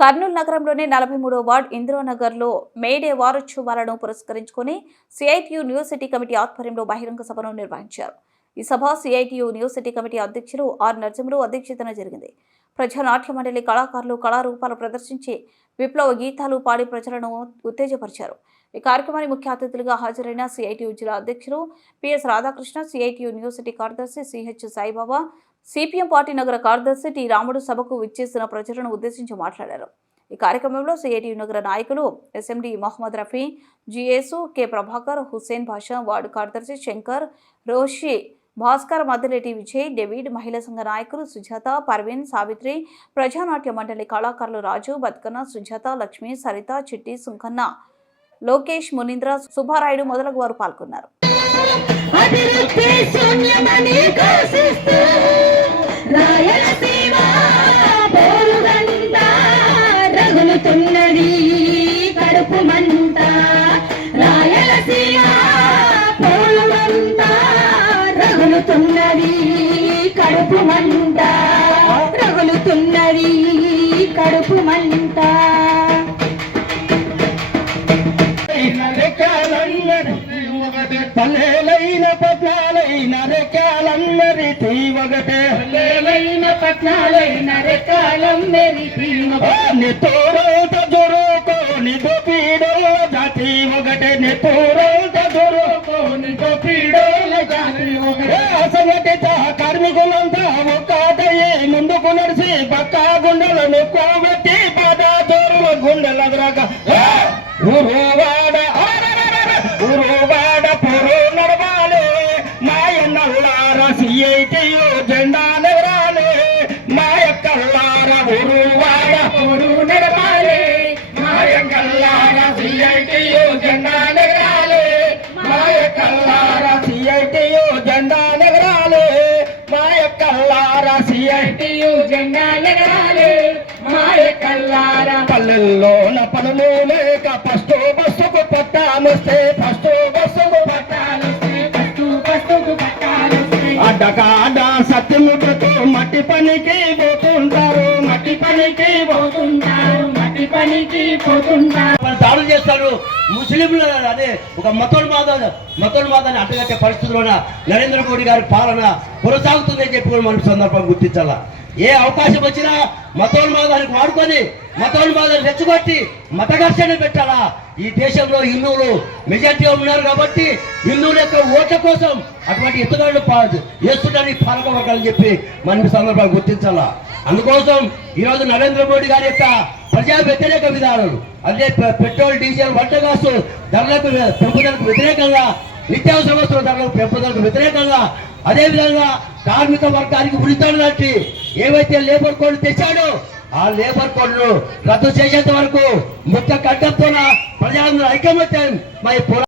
కర్నూలు నగరంలోని నలభై మూడో వార్డ్ ఇందిరానగర్లో మేడే వారోత్సవాలను పురస్కరించుకొని సిఐటియు యూనివర్సిటీ కమిటీ ఆధ్వర్యంలో బహిరంగ సభను నిర్వహించారు. ఈ సభ సిఐటియు యూనివర్సిటీ కమిటీ అధ్యక్షులు ఆర్ నరసింహులు అధ్యక్షతన జరిగింది. ప్రజానాట్య మండలి కళాకారులు కళారూపాలు ప్రదర్శించి విప్లవ గీతాలు పాడి ప్రజలను ఉత్తేజపరిచారు. ఈ కార్యక్రమానికి ముఖ్య అతిథులుగా హాజరైన సిఐటియు జిల్లా అధ్యక్షులు పిఎస్ రాధాకృష్ణ సిఐటియు యూనివర్సిటీ కార్యదర్శి సిహెచ్ సాయిబాబా సిపిఎం పార్టీ నగర కార్యదర్శి టి రాముడు సభకు విచ్చేసిన ప్రజలను ఉద్దేశించి మాట్లాడారు. ఈ కార్యక్రమంలో సిఐటియు నగర నాయకులు ఎస్ఎండి మహమ్మద్ రఫీ జిఏసు కె ప్రభాకర్ హుస్సేన్ భాషా వార్డు కార్యదర్శి శంకర్ రోషి భాస్కర్ మద్దిరెడ్డి విజయ్ డేవిడ్ మహిళా సంఘ నాయకులు సుజాత పర్వీన్ సావిత్రి ప్రజానాట్య మండలి కళాకారులు రాజు బతుకన్న సుజాత లక్ష్మి సరిత చిట్టి సుంకన్న లోకేష్ మునీంద్ర సుబ్బారాయుడు మొదలగు వారు పాల్గొన్నారు. అభివృద్ధి శూన్యమని ఘోషిస్తూ రాయలసీమ పోరుగంట రగులుతున్నది కడుపు మంట రాయలసీమ పోరుగంట రగులుతున్నది కడుపు మంట రగులుతున్నది కడుపు మంట పల్లెలైన పట్నాలైన రెక్కాలన్నరి తీవగటే. లేలైన పట్నాలైన రెక్కాలం మెరిపి నితోరోట దొరుకో నిధు పీడోల జాతి ఒకటే నితోరోట దొరుకో పీడోల జాతి ఒకటే అసంఘటిత కార్మికులంతా ఒక్కటయ్యే ముందుకు నడిచి పక్క గుండెలను కోబెట్టి పాదాచోరుల గుండెల ద్రాక సిఐటియు జెండా నెగరాలే మా కల్లార ఉరువాడ పురు నడవాలే మాయ కల్లార సిఐటియు జెండా నెగరాలే జెండా నెగరాలే జెండా నెగరాలే పల్లెల్లోన పనులు లేక ఫస్ట్ బస్సుకు పట్టామస్తే ఫస్ట్ అడ్డకాడ సత్యముద్రతో మట్టి పనికి పోతుంటారు. మట్టి పనికి పోతుంటారు. మట్టి పనికి పోతుంటారు. దాడులు చేస్తారు. ముస్లింలు అదే ఒక మతోన్మాద మతోన్మాదాన్ని అడ్డగట్టే పరిస్థితుల్లోన నరేంద్ర మోడీ గారి పాలన కొనసాగుతుందని చెప్పి మనం సందర్భం గుర్తించాలా? ఏ అవకాశం వచ్చినా మతోన్మాదానికి వాడుకొని మతోన్మాదాన్ని రెచ్చగొట్టి మత ఘర్షణ పెట్టాలా? ఈ దేశంలో హిందువులు మెజార్టీ ఉన్నారు కాబట్టి హిందువుల యొక్క ఓట్ల కోసం అటువంటి ఎత్తుగడలు చేస్తుండని పాలకవర్గాలని చెప్పి మనం సందర్భాలు గుర్తించాలా? అందుకోసం ఈరోజు నరేంద్ర మోడీ గారి యొక్క ప్రజా వ్యతిరేక విధానాలు అదే పెట్రోల్ డీజిల్ వంట గ్యాస్ ధరలకు పెంపుదలకు వ్యతిరేకంగా నిత్యావసర వస్తువుల ధరలకు పెంపుదలకు వ్యతిరేకంగా అదేవిధంగా కార్మిక వర్గానికి ఉరితాడు లాంటి ఏవైతే లేబర్ కోడ్ తెచ్చాడో ఆ లేబర్ కోడ్ను రద్దు చేసేంత వరకు ముఖ్య కడ్డంతో ప్రజలందరూ ఐకమత్యం. మరి పోరా